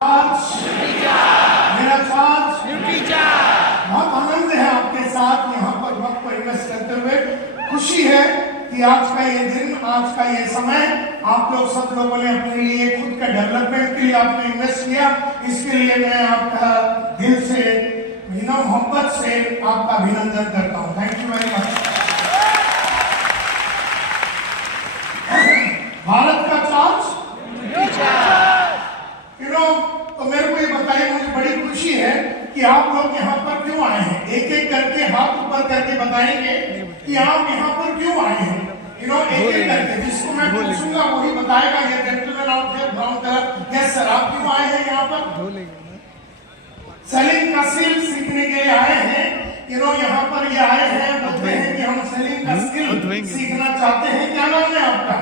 मेरा चार्ज बहुत आनंद है आपके साथ यहाँ पर वक्त को इन्वेस्ट करते हुए। खुशी है कि आज का ये दिन, आज का ये समय आप लोग सब लोगों ने अपने लिए खुद का डेवलपमेंट के लिए आपने इन्वेस्ट किया। इसके लिए मैं आपका दिल से मोहब्बत से आपका अभिनंदन करता हूँ। Thank you very much. Bharat का चार्ज तो मेरे को ये बताइए, मुझे बड़ी खुशी है कि आप लोग यहाँ पर क्यों आए हैं। एक एक करके हाथ ऊपर करके बताएंगे कि आप यहाँ पर क्यों आए हैं। एक एक करके जिसको मैं पूछूंगा वही बताएगा। ये gentleman out there brown colour, yes sir, आप क्यों आए हैं यहाँ पर? सेलिंग का स्किल सीखने के लिए आए हैं। यहाँ पर ये आए हैं, बोलते हैं कि हम सेलिंग का स्किल सीखना चाहते हैं। क्या नाम है आपका?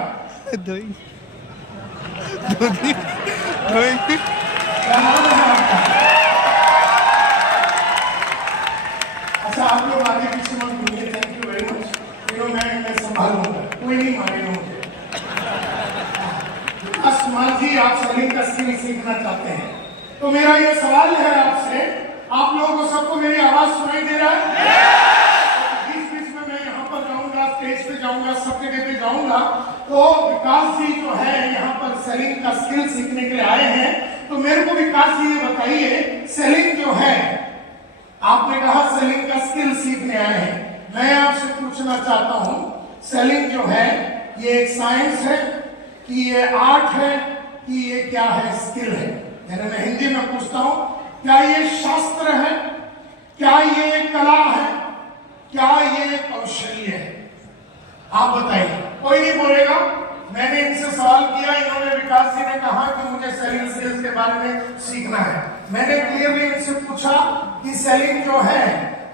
क्या नाम है आपका? अच्छा, आप लोग आगे पीछे मत घूमिए। Thank you very much. मैं संभालूंगा, कोई नहीं मारेगा मुझे। आसमान जी, आप सेलिंग का स्किल सीखना चाहते हैं तो मेरा ये सवाल है आपसे, आप लोगों को सबको मेरी आवाज सुनाई दे रहा है? बीच बीच में मैं यहाँ पर जाऊंगा, स्टेज पे जाऊंगा, सब जगह पे जाऊंगा। तो विकास जी जो है यहाँ पर सेलिंग का स्किल सीखने के लिए आए हैं। तो मेरे को विकास जी ये बताइए, सेलिंग जो है, आपने कहा सेलिंग का स्किल सीखने आए हैं। मैं आपसे पूछना चाहता हूं, सेलिंग जो है ये एक साइंस है कि ये आर्ट है कि ये क्या है, स्किल है? यानी मैं हिंदी में पूछता हूं, क्या ये शास्त्र है, क्या ये कला है, क्या ये कौशल्य है? आप बताइए। कोई नहीं बोलेगा। मैंने इनसे सवाल किया, इन्होंने, विकास जी ने कहा कि मुझे सेलिंग स्किल्स के बारे में सीखना है। मैंने क्लियरली इनसे पूछा कि सेलिंग जो है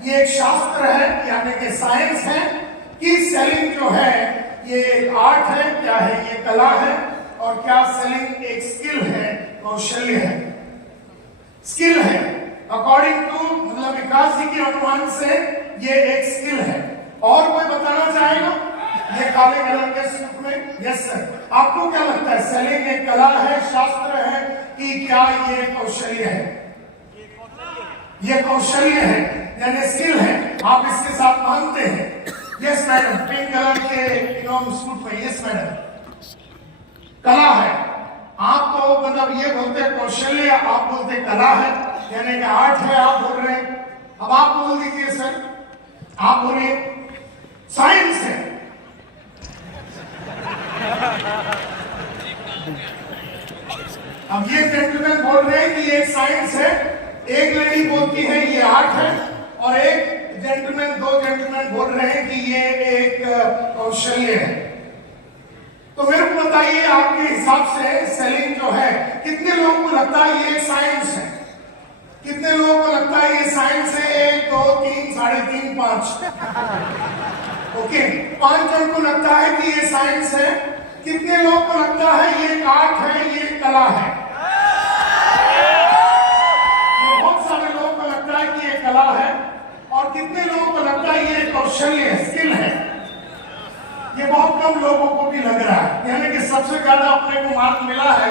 ये एक शास्त्र है, यानी कि साइंस है, कि सेलिंग जो है ये एक आर्ट है, क्या है ये कला है, और क्या सेलिंग एक स्किल है, कौशल्य है? स्किल है अकॉर्डिंग टू, मतलब विकास जी के अनुमान से ये एक स्किल है। और कोई बताना चाहेगा? ये काले कलर के सूट में, यस सर, आपको क्या लगता है, सेलिंग एक कला है, शास्त्र है, कि क्या ये कौशल्य है? ये कौशल्य है, यानी स्किल है। आप इसके साथ मानते हैं? यस मैडम, पिंक कलर के सूट में, यस मैडम, कला है। आप तो मतलब ये बोलते हैं कौशल्य, आप बोलते कला है, यानी कि आर्ट है, आप बोल रहे हैं। अब आप बोल दीजिए सर, आप बोलिए साइंस है। अब ये जेंटलमैन बोल रहे हैं कि ये साइंस है, एक लेडी बोलती है ये आर्ट है, और एक जेंटलमैन, दो जेंटलमैन बोल रहे हैं कि ये एक कौशल्य है। तो मेरे को बताइए, आपके हिसाब से सेलिंग जो है, कितने लोगों को लगता है ये साइंस है? कितने लोगों को लगता है ये साइंस है? 1 2 3 3.5 5। ओके, 5 जन को लगता है कि ये साइंस है। कितने लोगों को लगता है ये आर्ट है, ये कला है? बहुत सारे लोगों को लगता है कि ये कला है, और कितने लोगों को लगता है ये कौशल्य है, स्किल है? ये बहुत कम लोगों को भी लग रहा है। यानी कि सबसे ज्यादा अपने को मार्क मिला है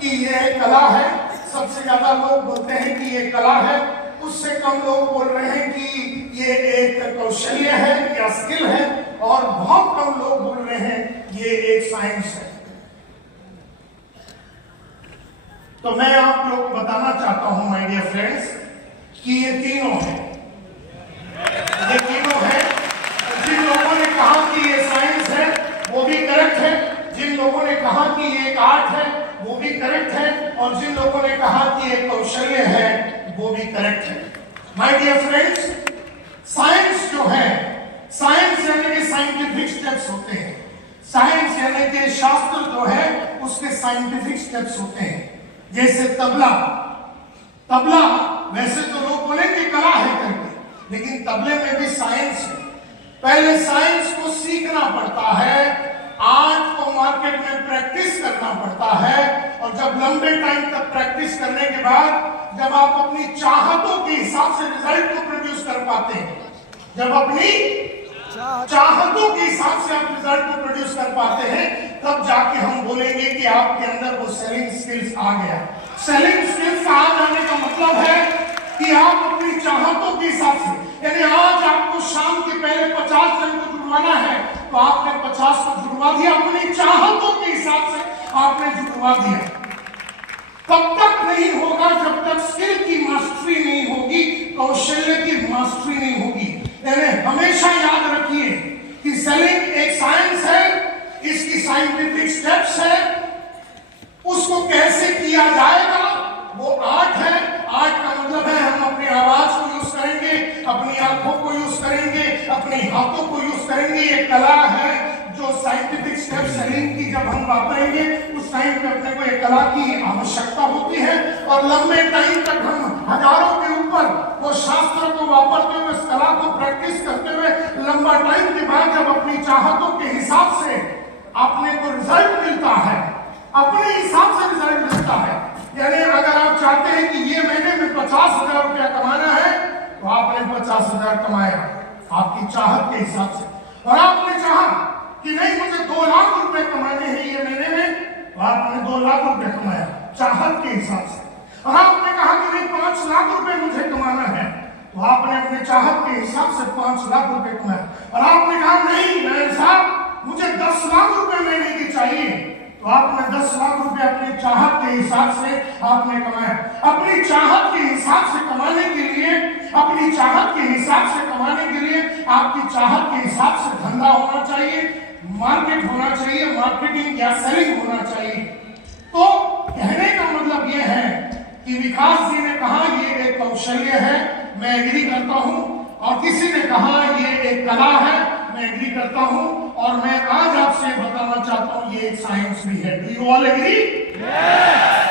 कि ये कला है। सबसे ज्यादा लोग बोलते हैं कि ये कला है, उससे कम लोग बोल रहे हैं कि ये एक कौशल्य है या स्किल है, और बहुत कम लोग बोल रहे हैं ये एक साइंस है। तो मैं आप लोग को बताना चाहता हूं माय डियर फ्रेंड्स कि ये तीनों है, ये तीनों है। जिन लोगों ने कहा कि ये साइंस है वो भी करेक्ट है, जिन लोगों ने कहा कि ये एक आर्ट है वो भी करेक्ट है, और जिन लोगों ने कहा कि ये कौशल्य है वो भी करेक्ट है। माय डियर फ्रेंड्स, साइंस जो है, साइंस यानी कि साइंटिफिक स्टेप्स होते हैं। साइंस यानी कि शास्त्र जो है उसके साइंटिफिक स्टेप्स होते हैं। जैसे तबला, तबला वैसे तो लोग बोलेंगे कला है करके, लेकिन तबले में भी साइंस है। पहले साइंस को सीखना पड़ता है, आर्ट को मार्केट में प्रैक्टिस करना पड़ता है, और जब लंबे टाइम तक प्रैक्टिस करने के बाद जब आप अपनी चाहतों के हिसाब से रिजल्ट को प्रोड्यूस कर पाते हैं, जब अपनी चाहतों के हिसाब से आप रिजल्ट को प्रोड्यूस कर पाते हैं, तब जाके हम बोलेंगे कि आपके अंदर वो सेलिंग स्किल्स आ गया। सेलिंग स्किल्स कहने का मतलब है कि आप अपनी चाहतों के हिसाब से, यानी आज आपको शाम के पहले 50 जन को जुड़वाना है तो आपने 50 को जुड़वा दिया, अपनी चाहतों के हिसाब से आपने जुड़वा दिया। तब तक नहीं होगा जब तक स्किल की मास्टरी नहीं होगी, कौशल्य की मास्टरी नहीं होगी। यानी हमेशा याद रखिए कि सेलिंग एक साइंस है, इसकी साइंटिफिक स्टेप्स है, उसको कैसे किया जाएगा वो आर्ट है। आर्ट का मतलब है हम अपनी आवाज को यूज करेंगे, अपनी आंखों को यूज करेंगे, अपने हाथों को यूज करेंगे। ये कला है जो साइंटिफिक स्टेप सेलिंग की जब हम वापरेंगे उस टाइम पे अपने को एक कला की आवश्यकता होती है। और लंबे टाइम तक हम हजारों के ऊपर वो शास्त्र को वापरते हुए, इस कला को प्रैक्टिस करते हुए, लंबा टाइम के बाद जब अपनी चाहतों के हिसाब से अपने को रिजल्ट मिलता है, अपने हिसाब से रिजल्ट मिलता है। यानी अगर आप चाहते हैं कि ये महीने में 50,000 रुपया कमाना है तो आपने 50,000 कमाया आपकी चाहत के हिसाब से। और आपने चाहा कि नहीं मुझे 2 लाख रुपए कमाने हैं ये महीने में, तो आपने 2 लाख रुपए कमाया चाहत के हिसाब से। और आपने कहा कि नहीं 5 लाख रुपए मुझे कमाना है, तो आपने अपने चाहत के हिसाब से 5 लाख रुपए कमाया। और आपने कहा नहीं नायर साहब मुझे 10 लाख रुपए महीने की चाहिए, तो आपने 10 लाख रुपए अपनी चाहत के हिसाब से आपने कमाया। अपनी चाहत के हिसाब से कमाने के लिए, अपनी चाहत के हिसाब से कमाने के लिए आपकी चाहत के हिसाब से धंधा होना चाहिए, मार्केट होना चाहिए, मार्केटिंग या सेलिंग होना चाहिए। तो कहने का मतलब यह है कि विकास जी ने कहा ये एक कौशल्य है, मैं एग्री करता हूं, और किसी ने कहा ये एक कला है, मैं एग्री करता हूं। और मैं आज आपसे बताना चाहता हूं ये एक साइंस भी है। Do you all agree?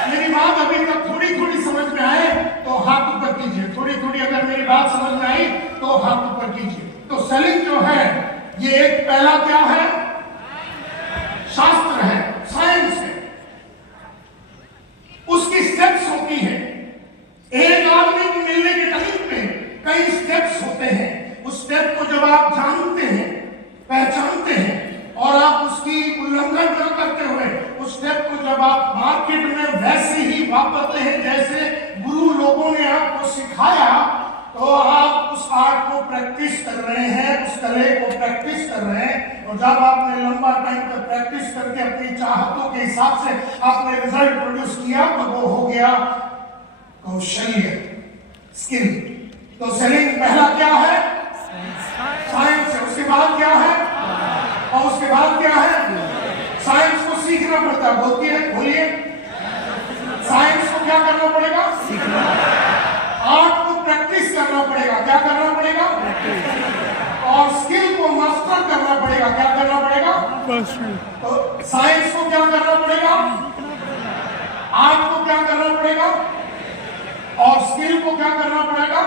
मेरी बात अभी तक थोड़ी थोड़ी समझ में आए तो हाथ ऊपर कीजिए, थोड़ी थोड़ी अगर मेरी बात समझ में आई तो हाथ ऊपर कीजिए। तो सेलिंग जो है ये एक पहला क्या है? शास्त्र है, साइंस है, उसकी स्टेप्स होती है। एक आदमी को मिलने के टाइम पे कई स्टेप्स होते हैं। उस स्टेप को जब आप जानते हैं, पहचानते हैं और आप उसकी उल्लंघन न करते हुए उस स्टेप को जब आप मार्केट में वैसे ही वापरते हैं जैसे गुरु लोगों ने आपको सिखाया, तो आप उस आर्ट को प्रैक्टिस कर रहे हैं, उस कले को प्रैक्टिस कर रहे हैं। और जब आपने लंबा टाइम तक प्रैक्टिस करके अपनी चाहतों के हिसाब से आपने रिजल्ट प्रोड्यूस किया तो वो हो गया कौशल्य, स्किल। तो सेलिंग पहला क्या है? साइंस है। उसके बाद क्या है? और उसके बाद क्या है? साइंस को सीखना पड़ता है। बोलती है, बोलिए। साइंस को क्या करना पड़ेगा? सीखना। आर्ट को प्रैक्टिस करना पड़ेगा। क्या करना पड़ेगा? और स्किल को मास्टर करना पड़ेगा। क्या करना पड़ेगा? तो साइंस को क्या करना पड़ेगा? आर्ट को क्या करना पड़ेगा? और स्किल को क्या करना पड़ेगा?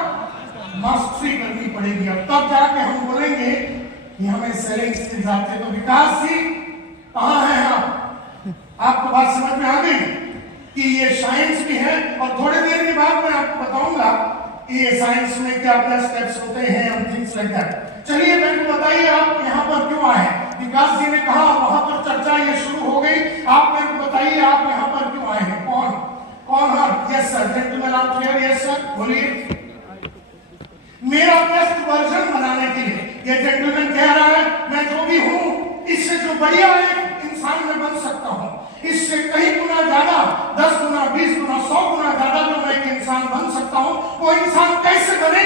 मास्टरी करनी पड़ेगी। अब तब जाके हम बोलेंगे कि हमें सेलिंग स्किल्स आते। तो विकास जी कहाँ हैं आप? आपको बात समझ में आ गई कि ये साइंस भी है। और थोड़ी देर के बाद मैं आपको बताऊंगा कि ये साइंस में क्या क्या स्टेप्स होते हैं और थिंग्स लाइक दैट। चलिए मेरे को बताइए आप यहाँ पर क्यों आए? विकास जी ने कहा वहां पर चर्चा ये शुरू हो गई, आप मेरे को बताइए आप यहाँ पर क्यों आए हैं? कौन है? Yes sir, gentleman out here. Yes sir, बोलिए। मेरा बेस्ट वर्जन बनाने के लिए ये जेंटलमैन कह रहा है मैं जो भी हूं इससे जो बढ़िया एक इंसान में बन सकता हूं, इससे कई गुना ज्यादा, 10 गुना, 20 गुना, 100 गुना ज्यादा जो मैं एक इंसान बन सकता हूं, वो इंसान कैसे बने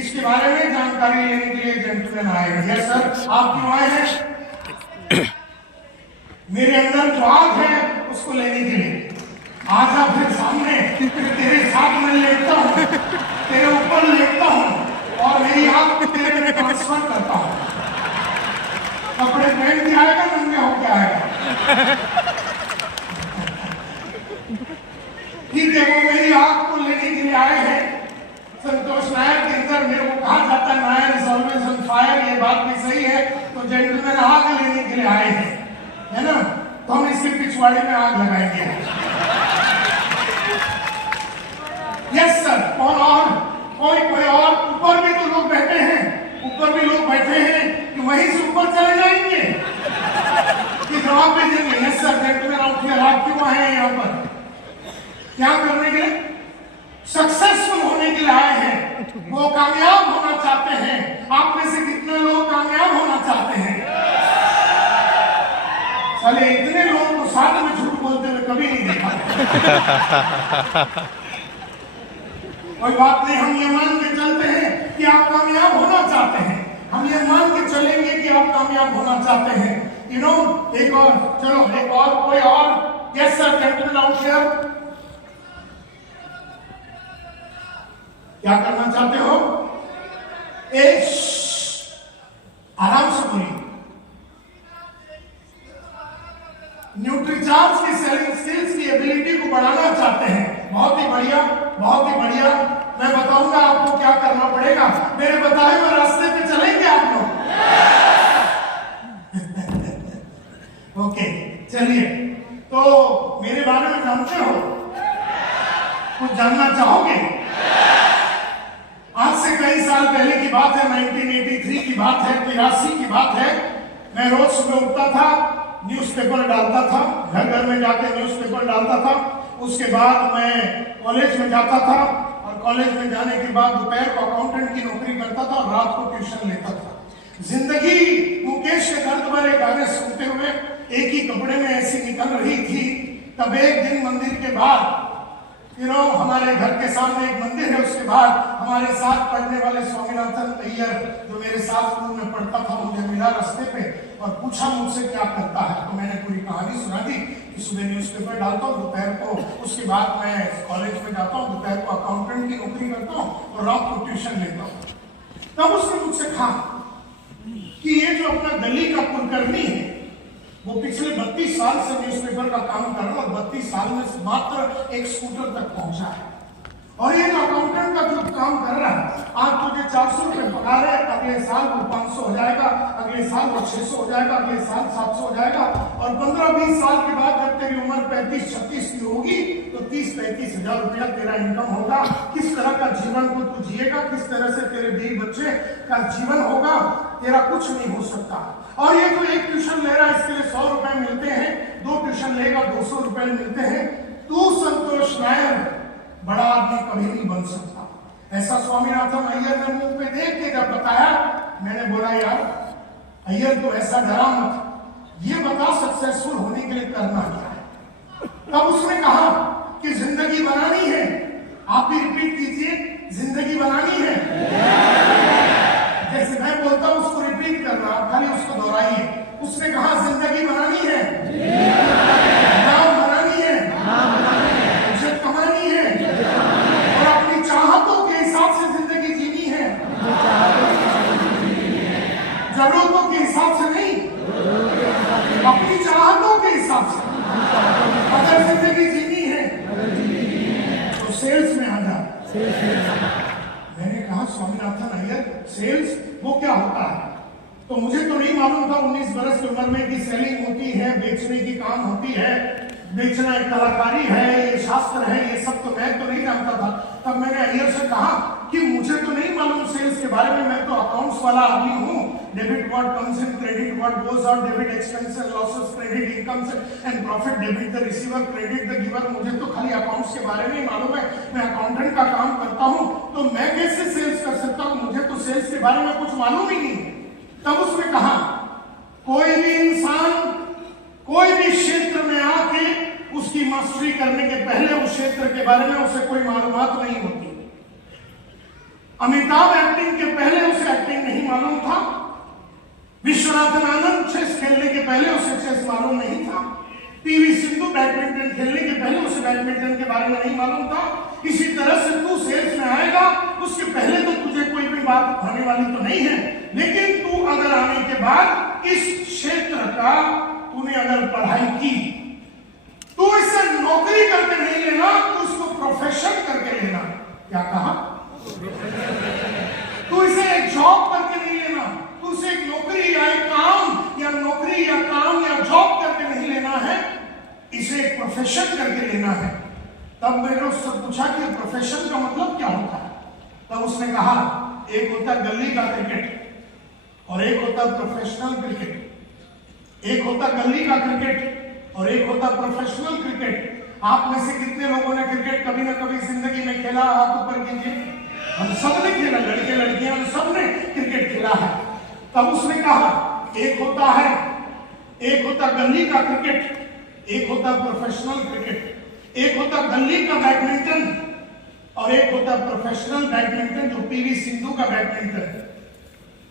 इसके बारे में जानकारी लेने के लिए जेंटलमैन आए हैं। यस सर, आप क्यों आए हैं? मेरे अंदर जो आग है उसको लेने के लिए। आजा फिर सामने, तेरे साथ मैं लेटता हूं, तेरे ऊपर लेटता हूं और मेरी आंख को तेरे में ट्रांसफर करता हूं। कपड़े पहन के आएगा, नंगे होके आएगा। ठीक है, वो मेरी आंख को लेने के लिए आए हैं। संतोष नायर के अंदर मेरे को कहा जाता है Nair is always on fire, ये बात भी सही है। तो जेंटलमैन आग लेने के लिए आए हैं, है ना? तो हम इसके पिछवाड़े में आग लगाएंगे। Yes sir. और कोई और ऊपर भी तो लोग बैठे हैं, ऊपर भी लोग बैठे हैं कि वहीं से ऊपर चले जाएंगे कि जवाब भी देंगे। Yes sir, gentleman out here. आप क्यों आए हैं यहाँ पर? क्या करने के लिए? वो कामयाब होना चाहते हैं। आप में से कितने लोग कामयाब होना चाहते हैं? साले इतने लोगों को साथ में झूठ बोलते हुए कभी नहीं देखा। कोई बात नहीं, हम ये मान के चलते हैं कि आप कामयाब होना चाहते हैं। हम ये मान के चलेंगे कि आप कामयाब होना चाहते हैं। यू नो, एक और, चलो एक और, कोई और? Yes sir, captain out here. क्या करना चाहते हो? आराम से बोलिए। न्यूट्रीचार्ज की सेलिंग स्किल्स की एबिलिटी को बढ़ाना चाहते हैं। बहुत ही बढ़िया, बहुत ही बढ़िया। मैं बताऊंगा आपको क्या करना पड़ेगा। मेरे बताए हुए रास्ते पे चलेंगे आप लोग? ओके, चलिए। तो मेरे बारे में जानते हो? कुछ जानना चाहोगे? आज से कई साल पहले की बात है, 1983 की बात है, 83 की बात है। मैं रोज सुबह उठता था, न्यूज़पेपर डालता था, घर घर में जाके न्यूज़पेपर डालता था। उसके बाद मैं कॉलेज में जाता था और कॉलेज में जाने के बाद दोपहर को अकाउंटेंट की नौकरी करता था और रात को ट्यूशन लेता था। जिंदगी मुकेश के दर्द भरे गाने सुनते हुए एक ही कपड़े में ऐसी निकल रही थी। तब एक दिन मंदिर के बाद, हमारे घर के सामने एक मंदिर है, उसके बाद हमारे साथ पढ़ने वाले स्वामीनाथन अय्यर, जो मेरे साथ स्कूल में पढ़ता था, मुझे मिला रास्ते पे और पूछा मुझसे क्या करता है। तो मैंने पूरी कहानी सुना दी कि सुबह न्यूज़पेपर डालता हूँ, दोपहर को, उसके बाद मैं कॉलेज में जाता हूँ, दोपहर को अकाउंटेंट की नौकरी करता हूँ और रात को ट्यूशन लेता हूँ। तब उसने मुझसे कहा कि ये जो अपना गली का कुलकर्णी है, वो पिछले 32 साल से न्यूज़पेपर का काम कर रहा है और 32 साल में मात्र एक स्कूटर तक पहुंचा है। और ये जो अकाउंटेंट का जो काम कर रहा है, आज तुझे 400 रुपए पगार है, अगले साल वो 500 हो जाएगा, अगले साल वो 600 हो जाएगा, अगले साल 700 हो जाएगा और 15-20 साल के बाद जब तेरी उम्र 35-36 की होगी तो 30-35 हजार रुपया तेरा इनकम होगा। किस तरह का जीवन को तू जिएगा, किस तरह से तेरे बीवी बच्चे का जीवन होगा, तेरा कुछ नहीं हो सकता। और ये जो एक ट्यूशन ले रहा है, इसके लिए 100 रुपए मिलते हैं, 2 ट्यूशन लेगा 200 रुपए मिलते हैं। तू संतोष नायर बड़ा आदमी कभी नहीं बन सकता। ऐसा स्वामीनाथन अय्यर ने मुंह पे देख के जब बताया, मैंने बोला यार अय्यर तो ऐसा डरा मत, ये बता सक्सेसफुल होने के लिए करना क्या है। तब उसने कहा कि जिंदगी बनानी है। आप भी रिपीट कीजिए, जिंदगी बनानी है। जैसे मैं बोलता हूं उसको रिपीट करना, आप खाली उसको दोहराइए। उसने कहा जिंदगी बनानी है, नाम बनानी है, इज्जत कमानी है और अपनी चाहतों के हिसाब से जिंदगी जीनी है, जरूरतों के हिसाब से नहीं, अपनी चाहतों के हिसाब से अगर जिंदगी जीनी है तो सेल्स में आ जा। मैंने कहा स्वामीनाथन अय्यर सेल्स वो क्या होता है? तो मुझे तो नहीं मालूम था 19 बरस की उम्र में कि सेलिंग होती है, बेचने की काम होती है, बेचना एक कलाकारी है, ये शास्त्र है, ये सब तो मैं तो नहीं जानता था। तब मैंने अय्यर से कहा कि मुझे तो नहीं मालूम सेल्स के बारे में, मैं तो अकाउंट्स वाला आदमी हूँ। Debit what comes in, credit what goes out, debit expenses and losses, credit incomes and profit, debit the receiver, credit the giver. मुझे तो खाली अकाउंट्स के बारे में ही मालूम है, मैं अकाउंटेंट का काम करता हूँ, तो मैं कैसे सेल्स कर सकता हूँ? मुझे तो सेल्स के बारे में कुछ मालूम ही नहीं। तब उसने कहा कोई भी इंसान कोई भी क्षेत्र में आके उसकी मास्टरी करने के पहले उस क्षेत्र के बारे में उसे कोई मालूमात नहीं होती। अमिताभ एक्टिंग के पहले उसे एक्टिंग नहीं मालूम था, विश्वनाथन आनंद चेस खेलने के पहले उसे चेस मालूम नहीं था, पीवी सिंधु बैडमिंटन खेलने के पहले उसे बैडमिंटन के बारे में नहीं मालूम था। इसी तरह से तू सेल्स में आएगा, उसके पहले तो तुझे कोई भी बात आने वाली तो नहीं है, लेकिन तू अगर आने के बाद इस क्षेत्र का तूने अगर पढ़ाई की, तू इसे नौकरी करके नहीं लेना, तू इसको प्रोफेशन करके लेना। क्या कहा? तू इसे एक जॉब करके नहीं लेना, तू इसे एक नौकरी या एक काम या नौकरी या काम या जॉब करके नहीं लेना है, इसे एक प्रोफेशन करके लेना है। तब मैंने उससे पूछा कि प्रोफेशन का मतलब क्या होता है? तब उसने कहा एक होता है गली का क्रिकेट और एक होता है प्रोफेशनल क्रिकेट, एक होता गली का क्रिकेट और एक होता प्रोफेशनल क्रिकेट। आप में से कितने लोगों ने क्रिकेट कभी ना कभी जिंदगी में खेला? हाथ ऊपर कीजिए। हम सब ने खेला, लड़के लड़कियां हम सब ने क्रिकेट खेला है। तब उसने कहा एक होता गली का क्रिकेट, एक होता प्रोफेशनल क्रिकेट, एक होता गली का बैडमिंटन और एक होता प्रोफेशनल बैडमिंटन जो पीवी सिंधु का बैडमिंटन।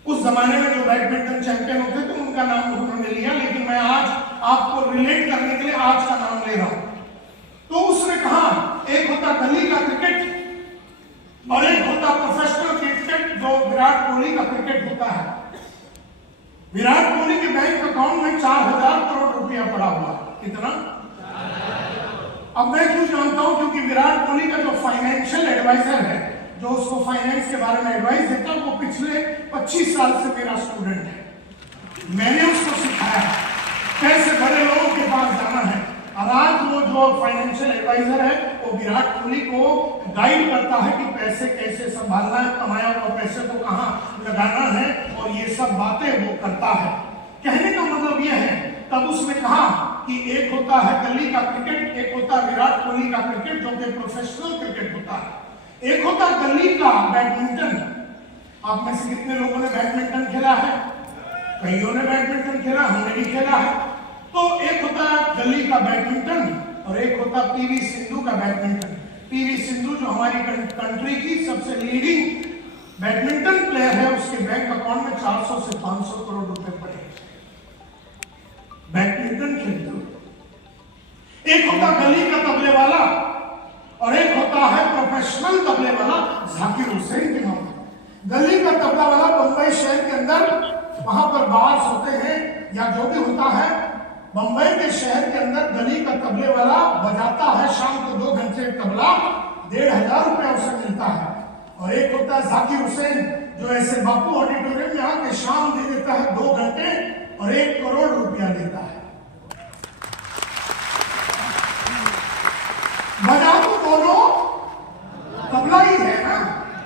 उस जमाने में जो बैडमिंटन चैंपियन होते थे उनका नाम उन्होंने लिया, लेकिन मैं आज आपको रिलेट करने के लिए आज का नाम ले रहा हूं। तो उसने कहा एक होता गली का क्रिकेट और एक होता प्रोफेशनल क्रिकेट जो विराट कोहली का क्रिकेट होता है। विराट कोहली के बैंक अकाउंट में 4000 करोड़ रुपया पड़ा हुआ है। कितना? अब मैं क्यों जानता हूं? क्योंकि विराट कोहली का जो फाइनेंशियल एडवाइजर है, जो उसको फाइनेंस के बारे में एडवाइस देता है, वो पिछले 25 साल से मेरा स्टूडेंट है। मैंने उसको सिखाया कैसे बड़े लोगों के पास जाना है। और आज वो जो फाइनेंशियल एडवाइजर है वो विराट कोहली को गाइड करता है कि पैसे कैसे संभालना है, कमाया हुआ पैसे को कहां लगाना है, और ये सब बातें वो करता है। कहने का मतलब ये है, तब उसने कहा कि एक होता है गली का क्रिकेट, एक होता है विराट कोहली का क्रिकेट जो कि प्रोफेशनल क्रिकेट होता है, एक होता गली का बैडमिंटन। आप में से कितने लोगों ने बैडमिंटन खेला है? कईयों ने बैडमिंटन खेला, हमने भी खेला है। तो एक होता गली का बैडमिंटन और एक होता पीवी सिंधु का बैडमिंटन। पीवी सिंधु जो हमारी कंट्री की सबसे लीडिंग बैडमिंटन प्लेयर है, उसके बैंक अकाउंट में 400 से 500 करोड़ रुपए पड़े बैडमिंटन खेलते हुए। एक होता गली का तबले वाला और एक होता है प्रोफेशनल तबले वाला जाकिर हुसैन के नाम। गली का तबला वाला बंबई शहर के अंदर वहां पर बार्स होते हैं या जो भी होता है, बंबई के शहर के अंदर गली का तबले वाला बजाता है। शाम को 2 घंटे तबला 1500 रुपया उसे मिलता है। और एक होता है जाकिर हुसैन जो ऐसे बापू ऑडिटोरियम में आके शाम दे देता है 2 घंटे और 1 करोड़ रुपया देता है। बजा तो दोनों तबला ही है ना,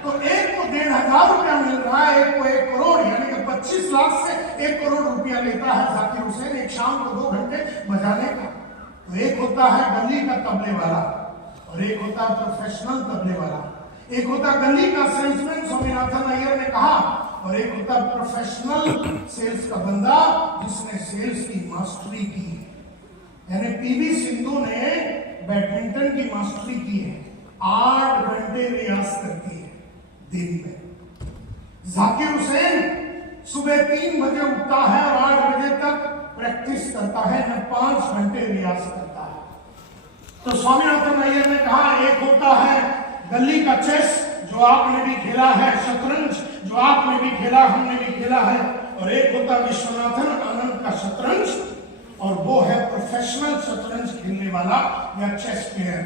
तो एक को 1500 रुपया मिल रहा है, एक को 1 करोड़, यानी कि 25 लाख से 1 करोड़ रुपया लेता है जाकिर हुसैन एक शाम को 2 घंटे बजाने का। तो एक होता है गली का तबले वाला और एक होता है प्रोफेशनल तबले वाला। एक होता गली का सेल्समैन स्वामीनाथन अय्यर ने कहा, और एक होता प्रोफेशनल सेल्स का बंदा जिसने सेल्स की मास्टरी की। यानी पीवी सिंधु ने बैडमिंटन की मास्टरी की है, 8 घंटे रियाज करती है दिन में। जाकिर हुसैन सुबह 3 बजे उठता है और 8 बजे तक प्रैक्टिस करता है, न 5 घंटे रियाज करता है। तो स्वामीनाथन अय्यर ने कहा एक होता है गली का चेस जो आपने भी खेला है, शतरंज जो आपने भी खेला, हमने भी खेला है, और एक होता विश्वनाथन आनंद का शतरंज, और वो है प्रोफेशनल शतरंज खेलने वाला या चेस प्लेयर।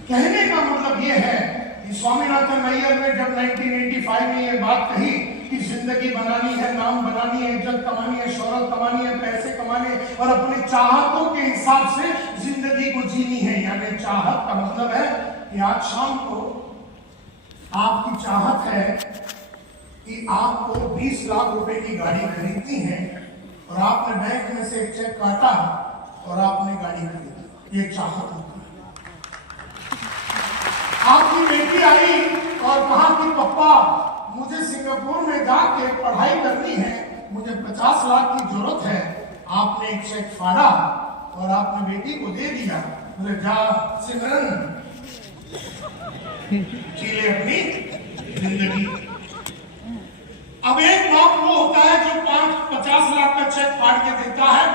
कहने का मतलब ये है कि स्वामीनाथन अय्यर ने जब 1985 में ये बात कही कि जिंदगी बनानी है, नाम बनानी है, इज्जत कमानी है, शोहरत कमानी है, पैसे कमाने हैं और अपनी चाहतों के हिसाब से जिंदगी को जीनी है। यानी चाहत का मतलब है कि आज शाम को आपकी चाहत है कि आपको 20 लाख रुपए की गाड़ी खरीदनी है और आपने बैंक में से एक चेक काटा और आपने गाड़ी खरीदी, ये चाहत होती है। आपकी बेटी आई और कहा कि पप्पा मुझे सिंगापुर में जाके पढ़ाई करनी है, मुझे 50 लाख की जरूरत है। आपने एक चेक फाड़ा और आपने बेटी को दे दिया, बोले जा सिमरन जी ले अपनी जिंदगी। अब एक बाप वो होता है जो 50 लाख का चेक फाड़ के देता है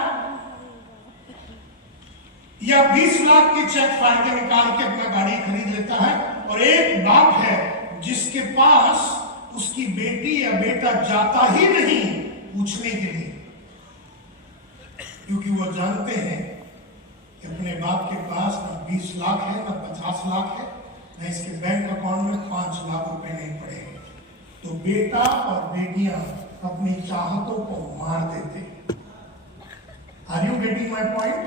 या 20 लाख की चेक फाड़ के निकाल के अपना गाड़ी खरीद लेता है, और एक बाप है जिसके पास उसकी बेटी या बेटा जाता ही नहीं पूछने के लिए, क्योंकि वो जानते हैं कि अपने बाप के पास ना 20 लाख है ना 50 लाख है, ना इसके बैंक अकाउंट में 5 लाख रुपए नहीं पड़ेंगे। तो बेटा और बेटियां अपनी चाहतों को मार देते। Are you getting my point?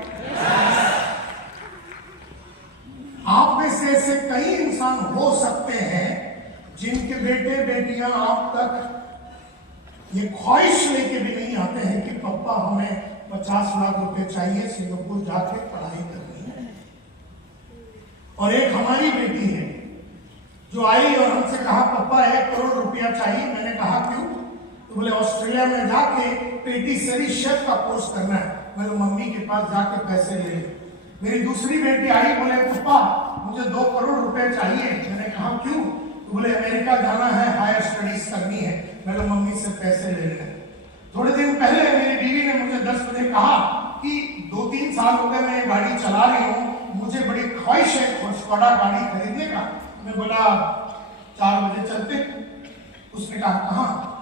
आप में से ऐसे कई इंसान हो सकते हैं जिनके बेटे बेटियां आप तक ये ख्वाहिश लेके भी नहीं आते हैं कि पापा हमें 50 लाख रुपए चाहिए, सिंगापुर जाके पढ़ाई करनी है। और एक हमारी बेटी है जो आई और हमसे कहा पापा 1 करोड़ रुपया चाहिए। मैंने कहा क्यों? तो बोले ऑस्ट्रेलिया में जाके पेटिसरी शेफ का कोर्स करना है। मैं मम्मी के पास जाके पैसे ले ले। मेरी दूसरी बेटी आई, बोले पापा मुझे 2 करोड़ रुपए चाहिए। मैंने कहा क्यों? तो बोले अमेरिका जाना है, हायर स्टडीज करनी है। मैंने मम्मी से पैसे ले ले। थोड़े दिन पहले मेरी बीवी ने मुझे 10 बजे कहा कि 2-3 साल हो गए मैं गाड़ी चला रही हूँ, मुझे बड़ी ख्वाहिश है स्कोडा गाड़ी खरीदने का। मैं बोला 4 बजे चलते। उसने कहा कहाँ?